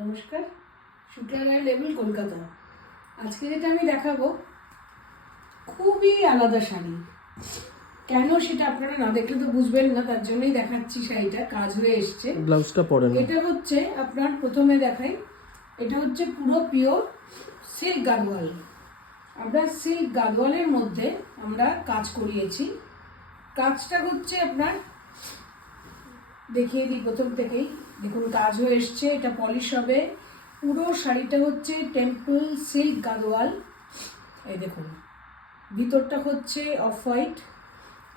নমস্কার, শুক্লালয় লেভেল কলকাতা। আজকে যেটা আমি দেখাবো খুবই আলাদা শাড়ি। কেন সেটা আপনারা না দেখলে তো বুঝবেন না, তার জন্যই দেখাচ্ছি। শাড়িটা কাজ হয়ে এসছে, ব্লাউজটা পরে না। এটা হচ্ছে আপনার প্রথমে দেখাই, এটা হচ্ছে পুরো পিওর সিল্ক গাদওয়াল। আমরা সিল্ক গাদওয়ালের মধ্যে আমরা কাজ করিয়েছি। কাজটা হচ্ছে আপনার দেখিয়ে দিই প্রথম থেকেই। দেখুন কাজ হয়ে এসছে, এটা পলিশ হবে। পুরো শাড়িটা হচ্ছে টেম্পল সিল্ক গাদওয়াল। এই দেখুন ভিতরটা হচ্ছে অফ হোয়াইট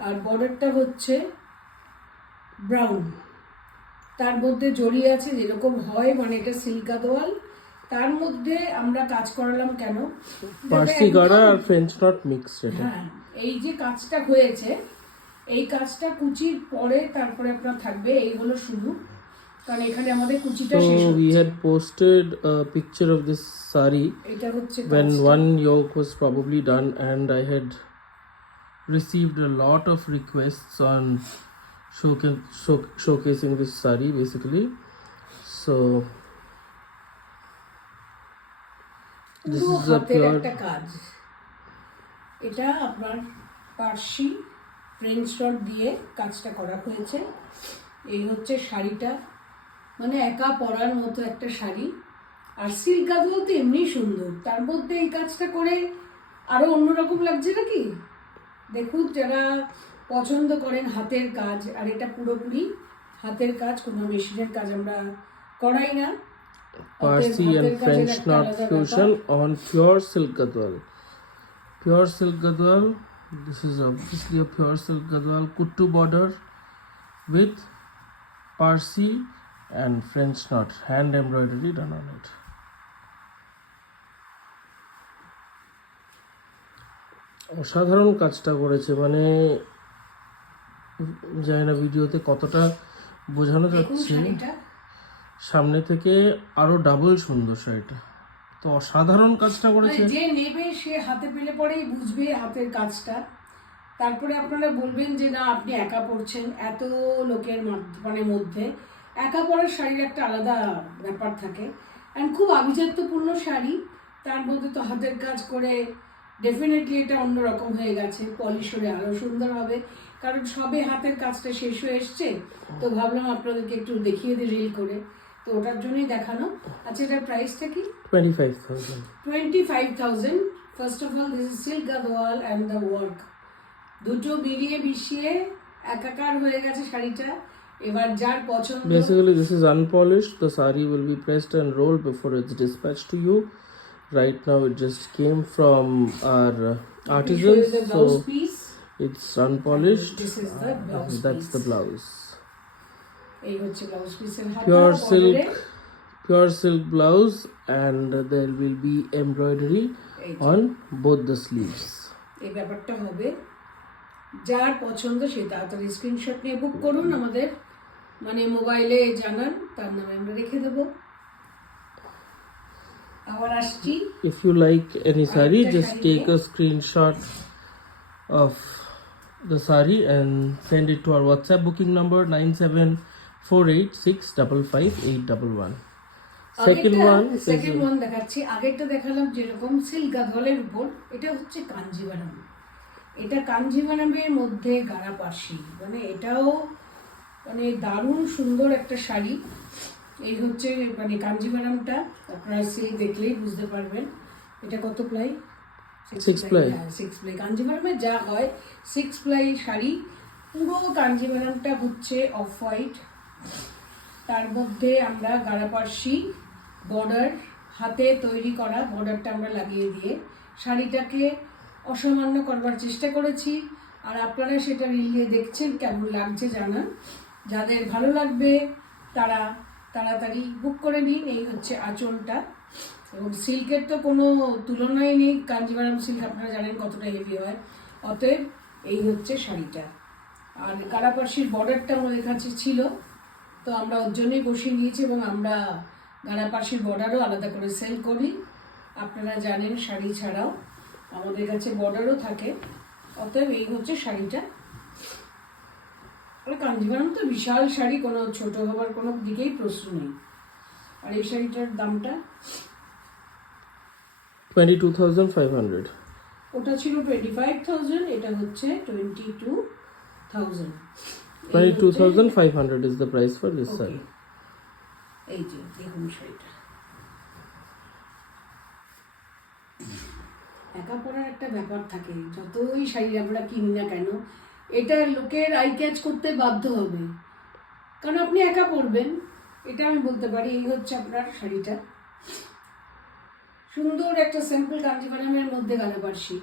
আর বর্ডারটা হচ্ছে ব্রাউন। তার মধ্যে জড়িয়ে আছে যেরকম হয়, মানে এটা সিল্ক গাদওয়াল। তার মধ্যে আমরা কাজ করালাম কেন, পার্সি গাড়া আর ফ্রেঞ্চ নট মিক্স। এটা হ্যাঁ, এই যে কাজটা হয়েছে, এই কাজটা কুচির পরে তারপরে আপনার থাকবে। এই হলো শুরু, কারণ এখানে আমাদের কুচিটা শেষ so we হচ্ছে। had posted a picture of this sari এটা হচ্ছে when কাজটা। one yoke was probably done, and I had received a lot of requests on showcasing this sari basically. So this পুরো is a হাতের pure একটা কাজ। এটা আপনার Parsi French dot দিয়ে কাজটা করা হয়েছে। এই হচ্ছে শাড়িটা, মানে একা পরার মতো একটা শাড়ি। আর সিল্ক গাদওয়াল তো এমনি সুন্দর, তার মধ্যে এই কাজটা করে আরো অন্যরকম লাগছে নাকি। দেখুন যারা পছন্দ করেন হাতের কাজ, আর এটা পুরোপুরি হাতের কাজ, কোনো মেশিনের কাজ আমরা করাই না। Parsi and French knot fusion on pure silk gadwal. Pure silk gadwal. This is obviously a pure silk gadwal kuttu border with Parsi and French knot hand embroidery done on it. অসাধারণ কাজটা করেছে, মানে জানি না ভিডিওতে কতটা বোঝানো যাচ্ছে। সামনে থেকে আরো ডাবল সুন্দর শাড়িটা, তো অসাধারণ কাজটা করেছে। যে নেবে সে হাতে পেলে পরেই বুঝবে হাতের কাজটা। তারপরে আপনারা বলবেন যে না আপনি একা পরছেন, এত লোকের মানে মধ্যে একা পরার শাড়ির একটা আলাদা ব্যাপার থাকে। অ্যান্ড খুব আভিজাত্যপূর্ণ শাড়ি, তার মধ্যে তো হাতের কাজ করে ডেফিনেটলি এটা অন্যরকম হয়ে গেছে। পলিশ হলে আরও সুন্দর হবে, কারণ সবে হাতের কাজটা শেষ হয়ে এসছে। তো ভাবলাম আপনাদেরকে একটু দেখিয়ে দিই রিল করে, তো ওটার জন্যই দেখানো। আচ্ছা, এটার প্রাইসটা কি? 25,000. 25,000. First of all this is silk Gadwal and the work, দুটো মিলিয়ে মিশিয়ে একাকার হয়ে গেছে শাড়িটা। এবার যার পছন্দ। Basically this is unpolished. The sari will be pressed and rolled before it's dispatched to you. Right now it just came from our artisans, so it's unpolished. This is the blouse That's piece. the blouse. এই হচ্ছে blouse পিসের হাতা, pure silk blouse, and there will be embroidery on both the sleeves. এই ব্যাপারটা হবে। যার পছন্দ সে তাড়াতাড়ি স্ক্রিনশট নিয়ে বুক করুন, আমাদের মানে মোবাইলে জানান, তার নামে আমরা রেখে দেবো। আবার আসছি, if you like any sari, just take a screenshot of the sari and send it to our WhatsApp booking number 9748655811. Second one দেখাচ্ছি। আগেরটা দেখালাম যেরকম সিল্ক গাদওয়ালের উপর, এটা হচ্ছে কাঞ্জিভারাম। এটা কাঞ্জিভারামের মধ্যে গাড়া পার্সি, মানে এটাও মানে দারুণ সুন্দর একটা শাড়ি। এই হচ্ছে মানে কাঞ্জিভারামটা, আপনারা সিল্ক দেখলেই বুঝতে পারবেন এটা কত প্লাই। 6 ply. 6 প্লাই কাঞ্জিভারামে যা হয় 6 প্লাই শাড়ি। পুরো কাঞ্জিভারামটা হচ্ছে অফ হোয়াইট, তার মধ্যে আমরা গাড়া পার্সি বর্ডার, হাতে তৈরি করা বর্ডারটা আমরা লাগিয়ে দিয়ে শাড়িটাকে অসামান্য করবার চেষ্টা করেছি। আর আপনারা সেটা রিলিয়ে দেখছেন, কেমন লাগছে জানান। যাদের ভালো লাগবে তারা তাড়াতাড়ি বুক করে নিন। এই হচ্ছে আঁচলটা, এবং সিল্কের তো কোনো তুলনাই নেই। কাঞ্জিভারাম সিল্ক আপনারা জানেন কতটা হেভি হয়, অতএব এই হচ্ছে শাড়িটা। আর গাড়াপার্সির বর্ডারটা আমাদের কাছে ছিল, তো আমরা ওর জন্যই বসিয়ে নিয়েছি, এবং আমরা গাড়াপার্সির বর্ডারও আলাদা করে সেল করি। আপনারা জানেন শাড়ি ছাড়াও আমাদের কাছে বর্ডারও থাকে। অতএব এই হচ্ছে শাড়িটা। কাঞ্জিভারাম তো বিশাল শাড়ি, কোনো ছোট হবার কোনো দিকেই প্রশ্ন নেই। আর এই শাড়িটার দামটা 22,500. ওটা ছিল 25,000, এটা হচ্ছে 22,000। 22,500 is the price for this saree. এই যে দেখুন শাড়িটা, একা পরার একটা ব্যাপার থাকে, যতই শাড়ি আমরা কিনি না কেন এটা লোকের আই ক্যাচ করতে বাধ্য হবে, কারণ আপনি একা পরবেন, এটা আমি বলতে পারি। এই হচ্ছে আপনার শাড়িটা, সুন্দর একটা সিম্পল কাঞ্জিভারামের মধ্যে গালাপাড়শি।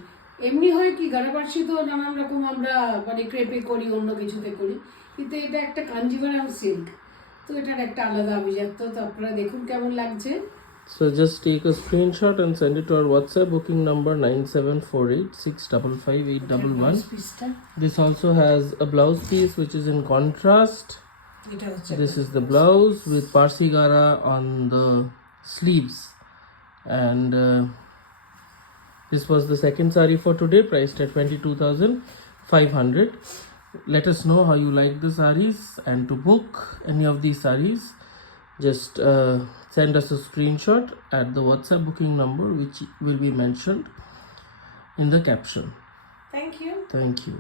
এমনি হয় কি গালাপাড়শি তো নানান রকম আমরা মানে ক্রেপে করি, অন্য কিছুতে করি, কিন্তু এটা একটা কাঞ্জিভারাম সিল্ক, তো এটার একটা আলাদা আভিজাত্য। তো আপনারা দেখুন কেমন লাগছে। So just take a screenshot and send it to our WhatsApp booking number 9748655811. পিসটা This also has a blouse piece which is in contrast. এটা হচ্ছে This is the blouse with Parsi Gara on the sleeves. And this was the second saree for today, priced at 22,500. Let us know how you like the sarees, and to book any of these sarees, just send us a screenshot at the WhatsApp booking number which will be mentioned in the caption. Thank you. Thank you.